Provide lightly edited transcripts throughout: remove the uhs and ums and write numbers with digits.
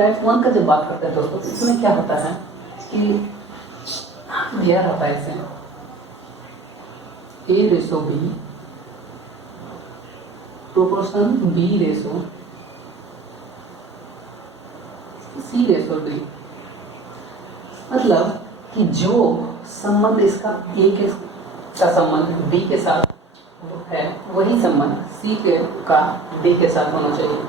Type 1 का जब बात करते हैं दोस्तों, इसमें क्या होता है कि दिया रहता है इसे A/B प्रोपोर्शन B/C/D। मतलब कि जो संबंध इसका A के का संबंध B के साथ है, वही संबंध C के का D के साथ होना चाहिए।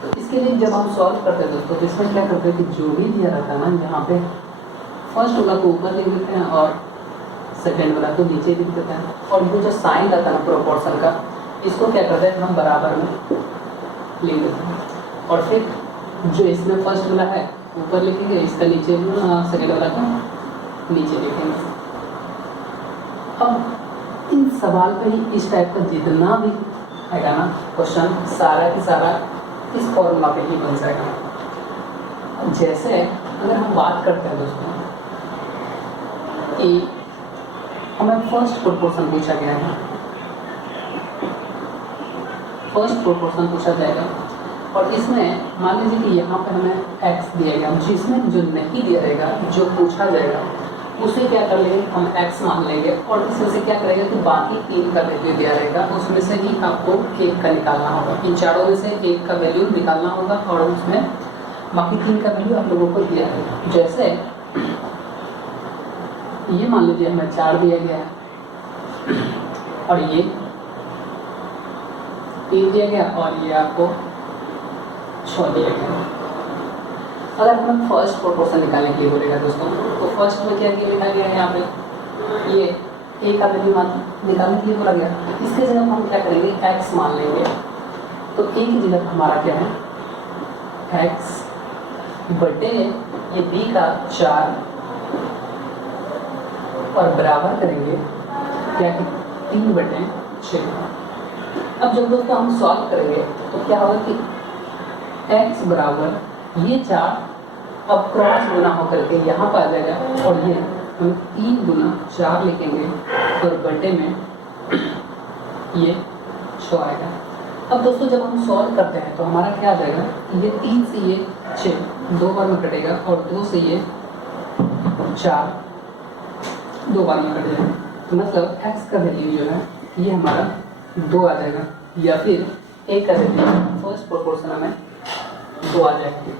तो इसके लिए जब हम सॉल्व करते हैं दोस्तों, तो इसमें क्या करते हैं कि जो भी दिया रहता है ना, यहाँ पे फर्स्ट वाला को ऊपर लिख देते हैं और सेकेंड वाला को नीचे लिख देते हैं, और ये जो साइन रहता है ना प्रोपोर्शन का, इसको क्या करते हैं हम बराबर में लिख देते हैं, और फिर जो इसमें फर्स्ट वाला है ऊपर लिखेंगे, इसका नीचे सेकेंड वाला का नीचे लिखेंगे। अब इन सवाल पे ही इस टाइप का जितना भी है ना क्वेश्चन, सारा की सारा इस फॉर्मूला पे ही बन जाएगा। जैसे अगर हम बात करते हैं दोस्तों कि हमें फर्स्ट प्रोपोर्शन पूछा गया है, फर्स्ट प्रोपोर्शन पूछा जाएगा, और इसमें मान लीजिए कि यहाँ पर हमें x दिया गया, जिसमें जो नहीं दिया रहेगा, जो पूछा जाएगा उसे क्या कर लेंगे हम x मान लेंगे, और इसमें से क्या करेगा कि बाकी 3 का वैल्यू दिया रहेगा, उसमें से ही आपको 1 का निकालना होगा। इन चारों में से 1 का वैल्यू निकालना होगा, और उसमें बाकी 3 का वैल्यू आप लोगों को दिया रहेगा। जैसे ये मान लीजिए हमें 4 दिया गया है, और ये 3 दिया गया, और ये आपको 6 दिया गया। अगर हमें फर्स्ट प्रोपोर्शन निकालने के लिए बोलेगा दोस्तों, तो फर्स्ट में क्या लिखा गया है, यहाँ पे ये a का वैल्यू निकालने के लिए बोला गया। इसके जगह हम क्या करेंगे, x मान लेंगे। तो a की जगह हमारा क्या है, x बटे ये b का 4, और बराबर करेंगे क्या कि 3/6। अब जब दोस्तों हम सॉल्व करेंगे तो क्या होगा कि x बराबर ये 4 अब क्रॉस गुना होकर के यहाँ पर आ जाएगा, और ये हम 3 गुना 4 लिखेंगे, और बटे में ये 6 आएगा। अब दोस्तों जब हम सॉल्व करते हैं तो हमारा क्या आ जाएगा, ये 3 से ये 6 2 बार में कटेगा, और 2 से ये 4 2 बार में कट जाएगा। तो मतलब x का वैल्यू जो है ये हमारा 2 आ जाएगा, या फिर a का वैल्यू फर्स्ट प्रोपोर्शन में 2 आ जाएगा।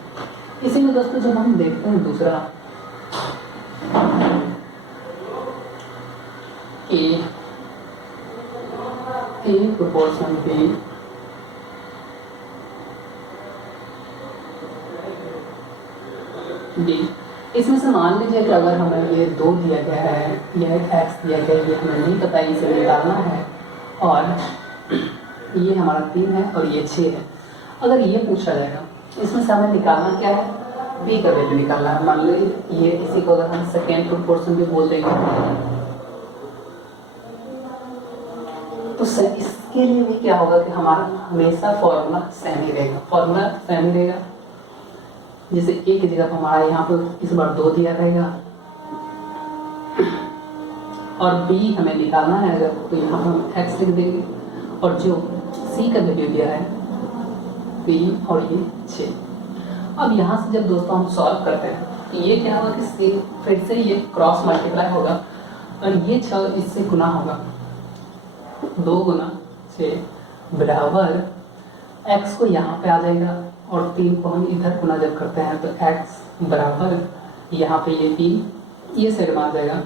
इसी में दोस्तों जब हम देखते हैं दूसरा a प्रोपोर्शन b d, इसमें से मान लीजिए कि अगर हमें ये 2 दिया गया है, यह x दिया गया है, ये हमें नहीं पता, इसे निकालना है, और ये हमारा 3 है और ये 6 है। अगर ये पूछा जाएगा, इसमें से हमें निकालना क्या है, b का वैल्यू निकालना है। मान लीजिए ये इसी को अगर हम सेकेंड प्रोपोर्शन भी बोल देंगे, तो इसके लिए भी क्या होगा कि हमारा हमेशा फॉर्मूला सेम ही रहेगा, फॉर्मूला सेम ही रहेगा। जैसे a की जगह हमारा यहाँ पर इस बार 2 दिया रहेगा, और b हमें निकालना है अगर, तो यहाँ पर हम x लिख देंगे, और जो c का वैल्यू दिया है 3 और ये 6। अब यहाँ से जब दोस्तों हम सॉल्व करते हैं तो ये क्या होगा कि फिर से ये क्रॉस मल्टीप्लाई होगा, और ये 6 इससे गुना होगा, 2 गुना 6 बराबर x को यहाँ पे आ जाएगा, और 3 को हम इधर गुना जब करते हैं तो x बराबर यहाँ पे ये 3 ये साइड में आ जाएगा।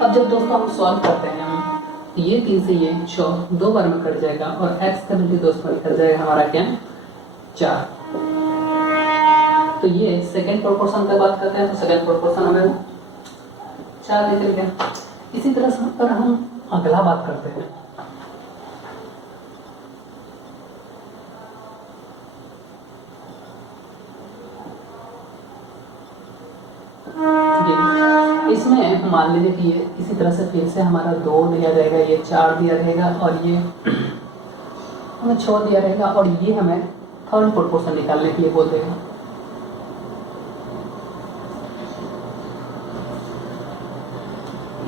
अब जब दोस्तों हम सॉल्व करते हैं, ये 3 से ये 6 2 बार में कट जाएगा, और x का वैल्यू दोस्तों निकल जाएगा हमारा क्या, 4। तो ये सेकेंड प्रोपोर्शन का बात करते हैं, तो सेकेंड प्रोपोर्शन हमें 4 निकल गया। इसी तरह से पर हम अगला बात करते हैं, इसमें मान लीजिए कि ये इसी तरह से फिर से हमारा 2 दिया जाएगा, ये 4 दिया रहेगा, और ये हमें 6 दिया रहेगा, और ये हमें थर्ड प्रोपोर्शन निकालने के लिए बोल देगा।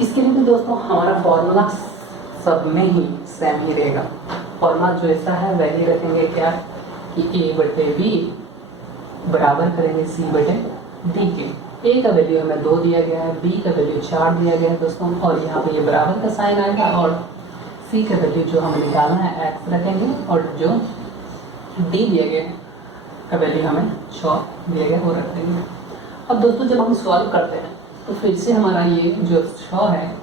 इसके लिए भी दोस्तों हमारा फॉर्मूला सब में ही सेम ही रहेगा। फॉर्मूला जो ऐसा है वही रखेंगे क्या कि a/b बराबर करेंगे सी बटे डी के। ए का वैल्यू हमें 2 दिया गया है, बी का वैल्यू 4 दिया गया है दोस्तों, और यहाँ पे ये बराबर का साइन आएगा, और सी का वैल्यू जो हमें निकालना है एक्स रखेंगे, और जो डी दिया गया है का वैल्यू हमें 6 दिया गया वो रख देंगे। अब दोस्तों जब हम सॉल्व करते हैं तो फिर से हमारा ये जो 6 है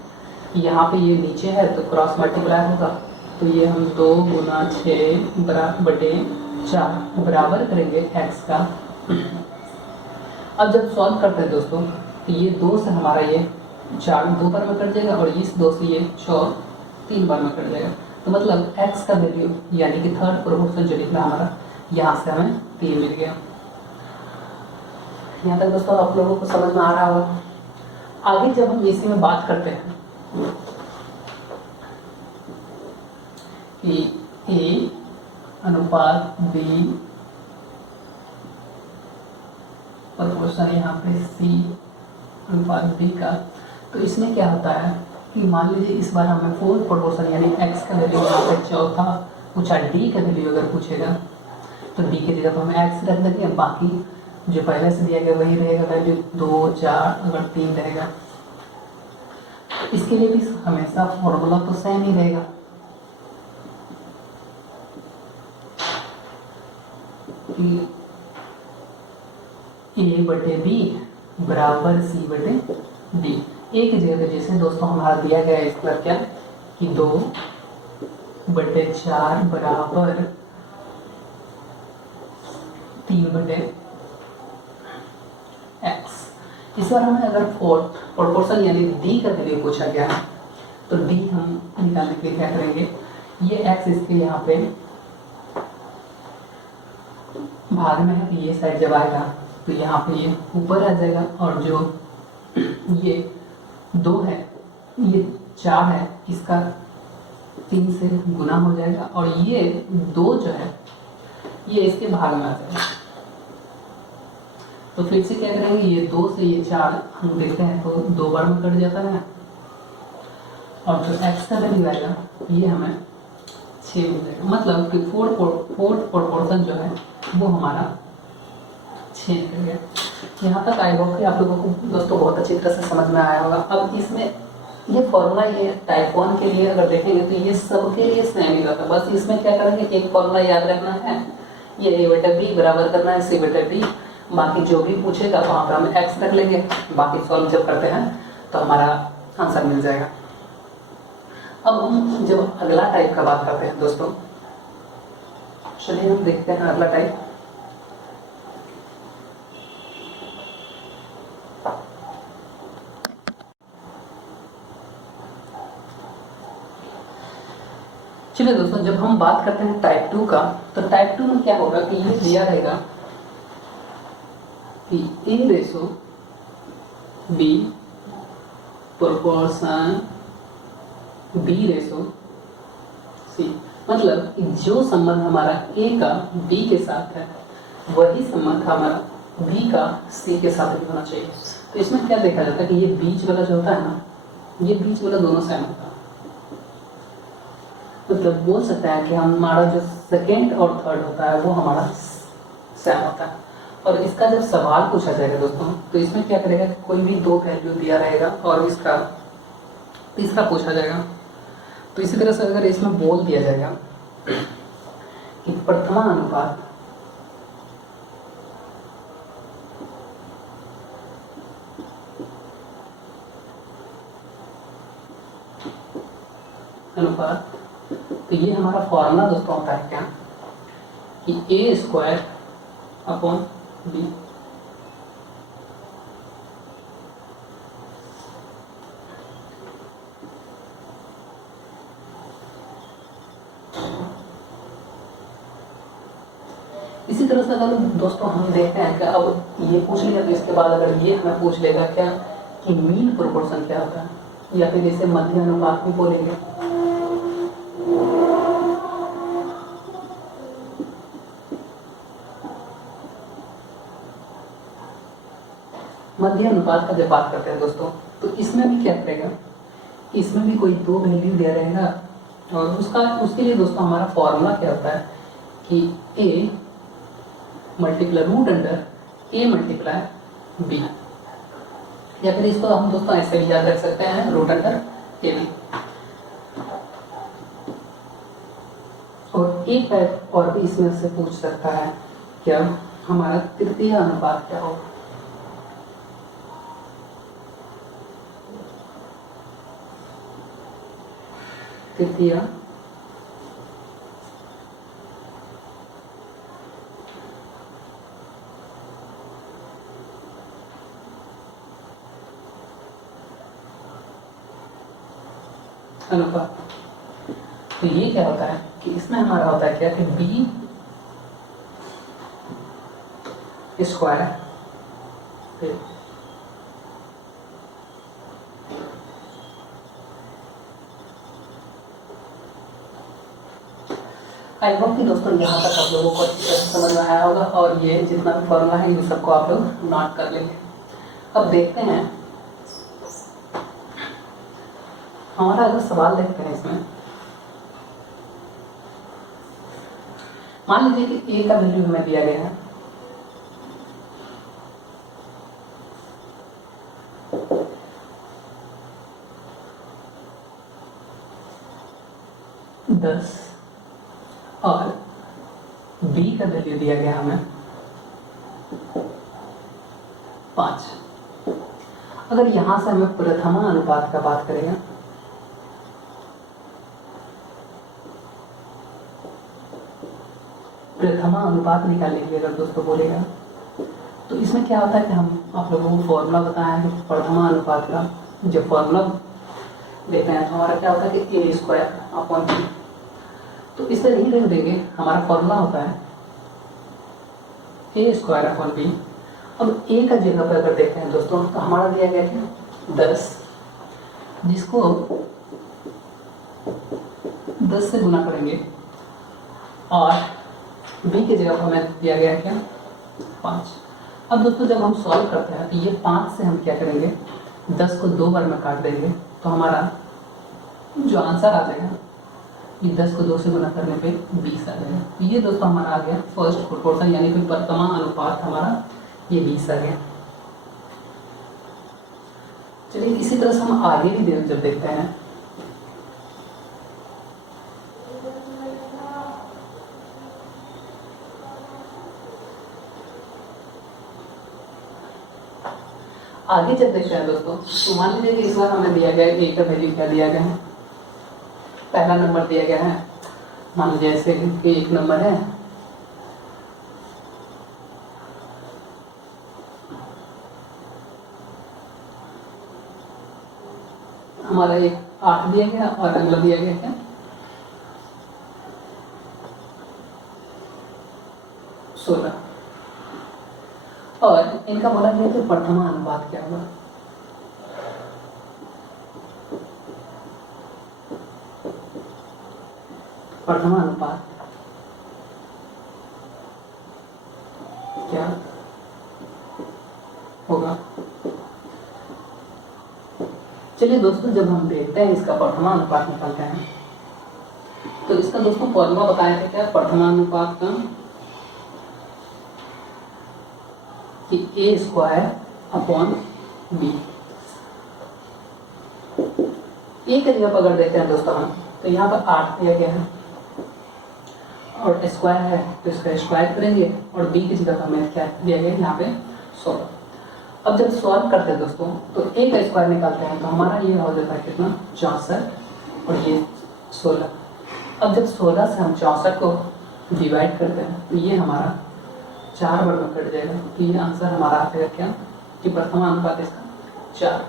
यहाँ पे ये नीचे है तो क्रॉस मल्टीप्लाई होगा, तो ये हम 2 गुना 6 बटे 4 बराबर करेंगे एक्स का। अब जब सॉल्व करते हैं दोस्तों तो ये 2 से हमारा ये 4 2 बार में कट जाएगा, और इस 2 से ये 6 3 बार में कट जाएगा, तो मतलब x का वैल्यू यानी कि थर्ड प्रोपोर्शन जो निकला हमारा यहाँ से हमें 3 मिल गया। यहाँ तक दोस्तों आप लोगों को समझ में आ रहा होगा। आगे जब हम इसी में बात करते हैं कि a अनुपात b प्रोपोर्शन यहाँ पे c अनुपात b का, तो इसमें क्या होता है कि मान लीजिए इस बार हमें फोर्थ प्रोपोर्शन यानी x का वैल्यू यहाँ पे चौथा पूछा, d का वैल्यू अगर पूछेगा तो d की जगह पर हम x रख देंगे, बाकी जो पहले से दिया गया वही रहेगा वैल्यू 2 4 अगर 3 रहेगा। इसके लिए भी हमेशा फॉर्मूला तो सेम ही रहेगा, कि a बटे b बराबर c बटे d। एक जगह पे जैसे दोस्तों हमारा दिया गया है इसका क्या कि 2 बटे 4 बराबर 3 बटे x। इस बार हमें अगर फोर्थ प्रोपोर्शन यानी d का वैल्यू पूछा गया है तो d हम निकालने के लिए क्या करेंगे, ये x इसके यहाँ पे भाग में है, ये साइड जब आएगा तो यहाँ पे ये ऊपर आ जाएगा, और जो ये 2 है ये 4 है, इसका 3 से गुना हो जाएगा, और ये 2 जो है ये इसके भाग में आ जाएगा। तो फिर से क्या करेंगे, ये 2 से ये 4 हम देखते हैं तो 2 बार में कट जाता है, और जो x का वैल्यू आएगा ये हमें 6 मिल जाएगा, मतलब कि फोर्थ प्रोपोर्शन जो है वो हमारा 6 निकल गया। यहाँ तक आई होप कि आप लोगों को दोस्तों बहुत अच्छी तरह से समझ में आया होगा। अब इसमें ये फॉर्मूला ये टाइप 1 के लिए अगर देखेंगे तो ये सबके लिए सेम ही रहता है, बस इसमें क्या करेंगे एक फॉर्मूला याद रखना है, ये a बटा b बराबर करना है c बटा d, बाकी जो भी पूछेगा वहाँ पर हम x रख लेंगे, बाकी सॉल्व जब करते हैं तो हमारा आंसर मिल जाएगा। अब हम जब अगला टाइप का बात करते हैं दोस्तों, चलिए हम देखते हैं अगला टाइप। चलिए दोस्तों जब हम बात करते हैं टाइप 2 का, तो टाइप 2 में क्या होगा कि ये दिया रहेगा कि a ratio b proportion b ratio c, मतलब जो संबंध हमारा a का b के साथ है वही संबंध हमारा b का c के साथ भी होना चाहिए। तो इसमें क्या देखा जाता है कि ये बीच वाला जो होता है ना, ये बीच वाला दोनों सेम होता है, मतलब बोल सकता है कि हमारा जो सेकेंड और थर्ड होता है वो हमारा सेम होता है। और इसका जब सवाल पूछा जाएगा दोस्तों तो इसमें क्या करेगा कि कोई भी 2 वैल्यू दिया रहेगा और इसका तीसरा पूछा जाएगा। तो इसी तरह से अगर इसमें बोल दिया जाएगा कि प्रथमा अनुपात अनुपात, तो ये हमारा फॉर्मूला दोस्तों होता है क्या कि a स्क्वायर अपॉन b। इसी तरह से अगर दोस्तों हम देखते हैं कि अब ये पूछ लिया तो इसके बाद अगर ये हमें पूछ लेगा क्या कि मीन प्रोपोर्शन क्या होता है, या फिर इसे मध्य अनुपात भी बोलेंगे। मध्य अनुपात का जब बात करते हैं दोस्तों तो इसमें भी क्या करेगा, इसमें भी कोई 2 वैल्यू दिया रहेगा, और उसके लिए दोस्तों हमारा फॉर्मूला क्या होता है कि a multiply root under a multiply b, या फिर इसको हम दोस्तों ऐसे भी याद रख सकते हैं रूट अंडर ए बी। और एक टाइप और भी इसमें से पूछ सकता है क्या हमारा तृतीय अनुपात क्या होगा। तृतीय अनुपात, तो ये क्या होता है कि इसमें हमारा होता है क्या कि बी स्क्वायर आई होप कि दोस्तों यहाँ तक आप लोगों को अच्छी तरह से समझ में आया होगा, और ये जितना भी फॉर्मूला है इन सबको आप लोग नोट कर लेंगे। अब देखते हैं हमारा अगर सवाल देखते हैं इसमें, मान लीजिए कि ए का वैल्यू हमें दिया गया है 10 और b का वैल्यू दिया गया हमें 5। अगर यहां से हमें प्रथमा अनुपात का बात करेंगे, प्रथमा अनुपात निकालने के लिए अगर दोस्तों बोलेगा, तो इसमें क्या होता है कि हम आप लोगों को फॉर्मूला बताया है कि प्रथमा अनुपात का जो फॉर्मूला देते हैं तो हमारा क्या होता है कि ए स्क्वायर अपॉन बी, तो इसे नहीं लिख देंगे, हमारा फॉर्मूला होता है ए स्क्वायर अपॉन बी। अब ए का जगह पर अगर देखते हैं दोस्तों तो हमारा दिया गया क्या 10, जिसको 10 से गुना करेंगे, और बी की जगह पर हमें दिया गया क्या 5। अब दोस्तों जब हम सॉल्व करते हैं तो ये 5 से हम क्या करेंगे 10 को 2 बार में काट देंगे, तो हमारा जो आंसर आ जाएगा ये 10 को 2 से गुना करने पे 20 आ जाएगा। तो ये दोस्तों हमारा आ गया फर्स्ट प्रोपोर्शन, यानी कि प्रथमा अनुपात हमारा ये 20 आ गया। चलिए इसी तरह से हम आगे भी जब देखते हैं, आगे जब देखते हैं दोस्तों तो मान लीजिए कि इस बार हमें दिया गया ए का वैल्यू क्या दिया गया है, पहला नंबर दिया गया है, मान लीजिए ऐसे कि एक नंबर है हमारा एक 8 दिया गया और अगला दिया गया क्या 16, और इनका बोला गया कि प्रथमा अनुपात क्या होगा। प्रथमा अनुपात क्या होगा। चलिए दोस्तों जब हम देखते हैं इसका प्रथमा अनुपात निकालते हैं, तो इसका दोस्तों फॉर्मूला बताया था क्या प्रथमा अनुपात का कि ए स्क्वायर अपॉन बी। ए के जगह पर अगर देखते हैं दोस्तों हम, तो यहाँ पर 8 दिया गया है और स्क्वायर है तो इसका स्क्वायर करेंगे, और बी की जगह पर हमें क्या दिया गया यहाँ पे 16। अब जब सॉल्व करते हैं दोस्तों तो ए का स्क्वायर निकालते हैं तो हमारा ये हो जाता है कितना 64 और ये 16। अब जब 16 से हम 64 को डिवाइड करते हैं तो ये हमारा 4 बार में कट जाएगा, तो ये आंसर हमारा आएगा क्या कि प्रथमा अनुपात इसका 4।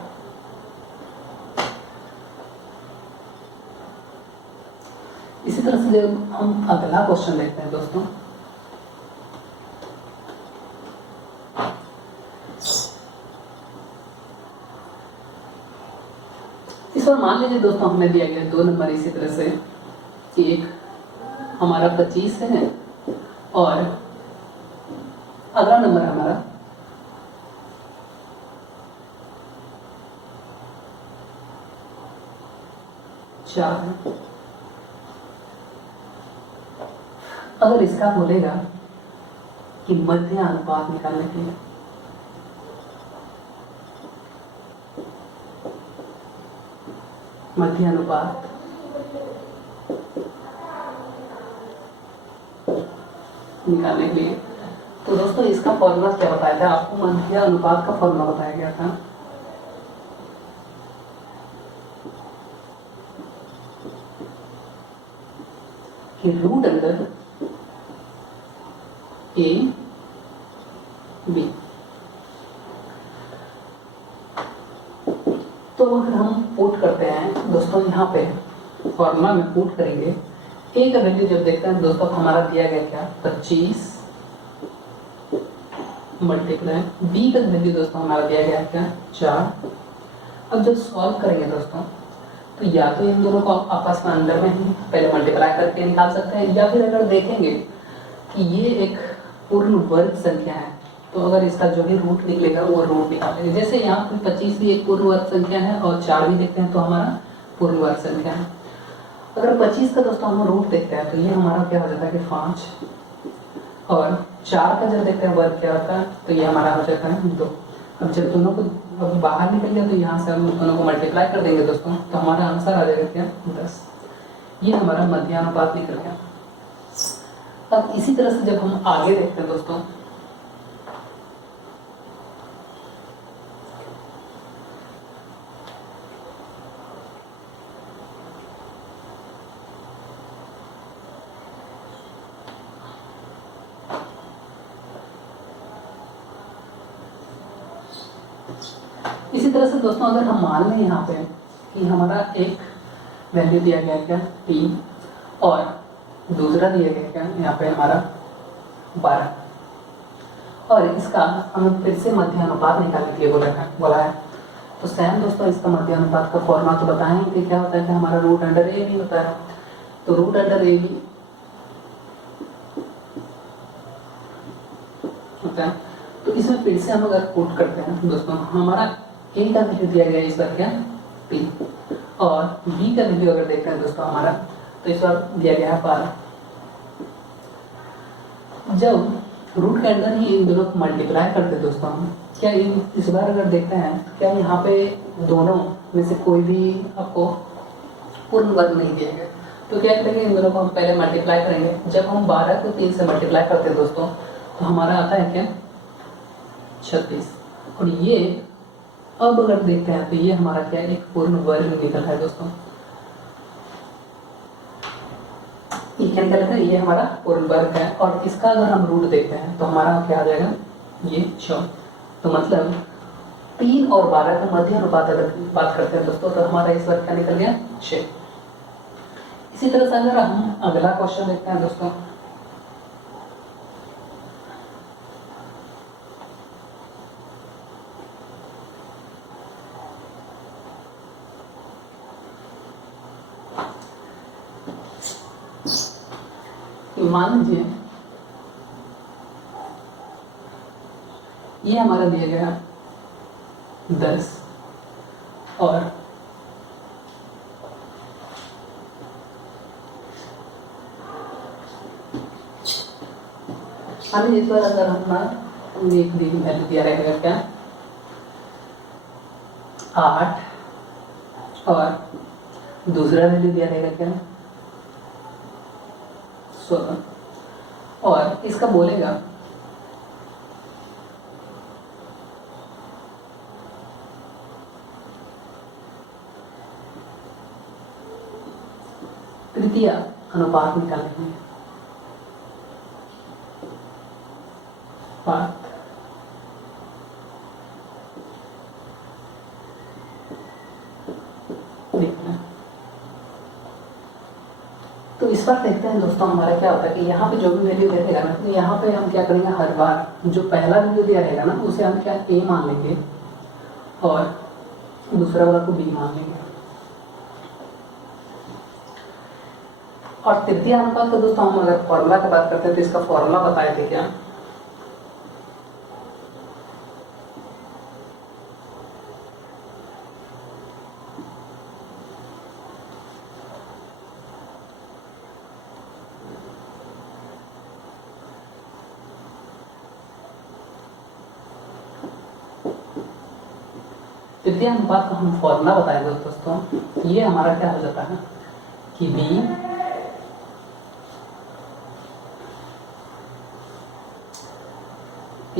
इसी तरह से जब हम अगला क्वेश्चन देखते हैं दोस्तों, इस बार मान लीजिए दोस्तों हमें दिया गया 2 नंबर इसी तरह से कि एक हमारा 25 है और अगला नंबर हमारा 4 है। अगर इसका बोलेगा कि मध्य अनुपात निकालने के लिए, मध्य अनुपात निकालने के लिए। तो दोस्तों इसका फॉर्मूला क्या बताया था आपको? मध्य अनुपात का फॉर्मूला बताया गया था कि रूट अंडर ए बी। तो अगर हम पुट करते हैं दोस्तों, यहाँ पे फॉर्मूला में पुट करेंगे, ए का वैल्यू जब देखते हैं दोस्तों हमारा दिया गया क्या 25 मल्टीप्लाई बी का वैल्यू दोस्तों हमारा दिया गया क्या 4। अब जब सॉल्व करेंगे दोस्तों तो या तो इन दोनों को आपस में अंदर में ही पहले मल्टीप्लाई करके निकाल सकते हैं, या फिर अगर देखेंगे कि ये एक पूर्ण वर्ग संख्या है तो अगर इसका जो भी रूट निकलेगा वो रूट निकालेंगे। जैसे यहाँ पे 25 भी एक पूर्ण वर्ग संख्या है और 4 भी देखते हैं तो हमारा पूर्ण वर्ग संख्या है। अगर 25 का दोस्तों हम रूट देखते हैं तो ये हमारा क्या हो जाता है कि 5, और 4 का जब देखते हैं वर्ग क्या होता है तो ये हमारा हो जाता है 2। अब जब दोनों को अब बाहर निकल गया तो यहाँ से हम दोनों को मल्टीप्लाई कर देंगे दोस्तों, तो हमारा आंसर आ जाएगा क्या 10। ये हमारा मध्यानुपात निकल गया। अब इसी तरह से जब हम आगे देखते हैं दोस्तों, इसी तरह से दोस्तों अगर हम मान लें यहाँ पे कि हमारा एक वैल्यू दिया गया क्या 3 और दूसरा दिया गया क्या यहाँ पे हमारा 12, और इसका हमें फिर से मध्यानुपात निकालने के लिए बोला है। तो सेम दोस्तों इसका मध्यानुपात का फॉर्मूला तो बताएं कि क्या होता है कि हमारा रूट अंडर ए बी होता है। तो रूट अंडर ए बी होता है, तो इसमें फिर से हम अगर पुट करते हैं दोस्तों, हमारा ए का वैल्यू दिया गया इस बार क्या p, और b का वैल्यू अगर देखते हैं दोस्तों हमारा तो इस बार दिया गया है 12। जब रूट के अंदर ही इन दोनों को मल्टीप्लाई करते हैं दोस्तों, क्या इस बार अगर देखते हैं क्या यहाँ पे दोनों में से कोई भी आपको पूर्ण वर्ग नहीं दिया गया, तो क्या करेंगे इन दोनों को हम पहले मल्टीप्लाई करेंगे। जब हम 12 को 3 से मल्टीप्लाई करते हैं दोस्तों तो हमारा आता है क्या 36, और ये अब अगर देखते हैं तो ये हमारा क्या एक पूर्ण वर्ग निकल है दोस्तों। ये क्या निकल है? ये हमारा पूर्ण वर्ग है, और इसका अगर हम रूट देखते हैं तो हमारा क्या आ जाएगा ये 4। तो मतलब 3 और 12 का मध्य अनुपात अगर बात करते हैं दोस्तों तो हमारा इस बार क्या निकल गया 6। इसी तरह से अगर हम अगला क्वेश्चन देखते हैं दोस्तों, मान लीजिए ये हमारा दिया गया 10 और हमें इस बार अगर हम एक वैल्यू दिया रहेगा क्या 8 और दूसरा वैल्यू दिया रहेगा क्या 16, और इसका बोलेगा तृतीय अनुपात निकालने के लिए बात देखना। तो इस बार देखते हैं दोस्तों हमारा क्या होता है कि यहाँ पे जो भी वैल्यू दे देगा ना, तो यहाँ पे हम क्या करेंगे हर बार जो पहला वैल्यू दिया रहेगा ना उसे हम क्या a मान लेंगे और दूसरा वाला को b मान लेंगे। और तृतीय अनुपात का दोस्तों हम अगर फॉर्मूला की बात करते हैं तो इसका फॉर्मूला बताए थे क्या तृतीय अनुपात का हम फॉर्मूला बताएंगे दोस्तों। ये हमारा क्या हो जाता है कि बी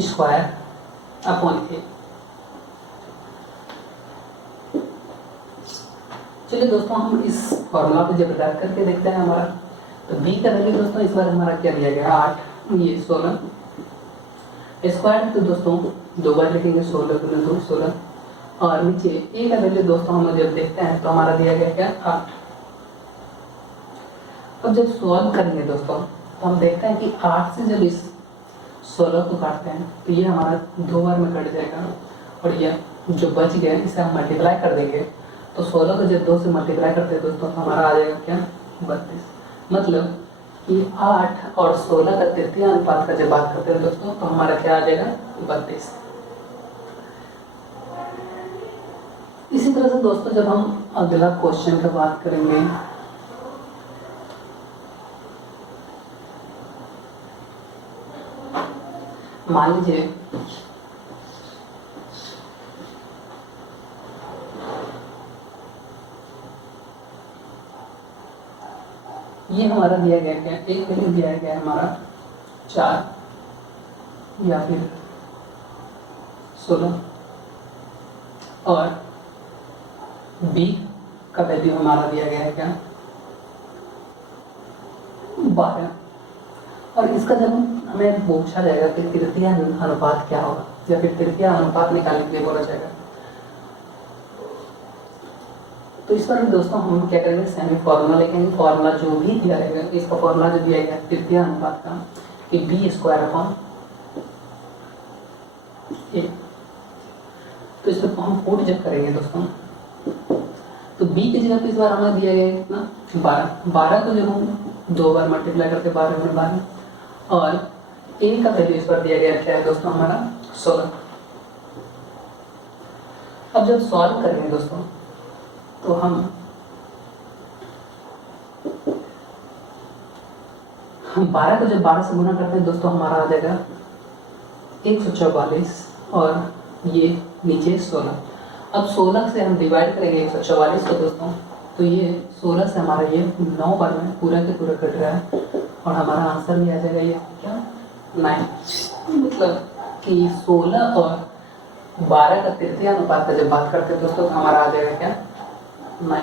स्क्वायर अपॉन ए। चलिए दोस्तों हम इस फॉर्मूला को जब रख करके देखते हैं हमारा, तो बी का वैल्यू दोस्तों इस बार हमारा क्या दिया गया 8, ये 16 स्क्वायर, तो दोस्तों 2 बार लिखेंगे 16 गुना 2 16, और नीचे ए का वैल्यू दोस्तों हम जब देखते हैं तो हमारा दिया गया क्या 8। अब जब सॉल्व करेंगे दोस्तों तो हम देखते हैं कि 8 से जब इस 16 को काटते हैं तो ये हमारा 2 बार में कट जाएगा, और ये जो बच गया इसे हम मल्टीप्लाई कर देंगे, तो 16 को जब 2 से मल्टीप्लाई करते हैं दोस्तों तो हमारा आ जाएगा क्या 32। मतलब कि 8 और 16 का तृतीय अनुपात का जब बात करते हैं दोस्तों तो हमारा क्या आ जाएगा 32। इसी तरह से दोस्तों जब हम अगला क्वेश्चन की बात करेंगे, मान लीजिए ये हमारा दिया गया क्या, एक वैल्यू दिया गया हमारा 4 या फिर 16, और बी का वैल्यू हमारा दिया गया है क्या 12, और इसका जब हमें पूछा जाएगा कि तृतीय अनुपात क्या होगा या फिर तृतीय अनुपात निकालने के लिए बोला जाएगा, तो इस पर दोस्तों हम क्या करेंगे सेमी फॉर्मूला लेंगे। फॉर्मूला जो भी दिया रहेगा, इसका फॉर्मूला जो दिया गया तृतीय अनुपात का कि बी स्क्वायर अपॉन ए, तो इस पर हम पुट जब करेंगे दोस्तों तो बी की जगह पे इस बार हमें दिया गया कितना 12 को जब हम 2 बार मल्टीप्लाई करके 12 गुणे 12, और ए का वैल्यू इस पर दिया गया क्या है दोस्तों हमारा 16। अब जब सॉल्व करेंगे दोस्तों तो हम 12 को जब 12 से गुना करते हैं दोस्तों हमारा आ जाएगा 144, और ये नीचे 16। अब 16 से हम डिवाइड करेंगे 144 को दोस्तों, तो ये 16 से हमारा ये 9 बार में पूरा के पूरा कट रहा है, और हमारा आंसर भी आ जाएगा ये क्या 9। मतलब कि 16 और 12 का तृतीय अनुपात का जब बात करते हैं दोस्तों तो हमारा आ जाएगा क्या 9।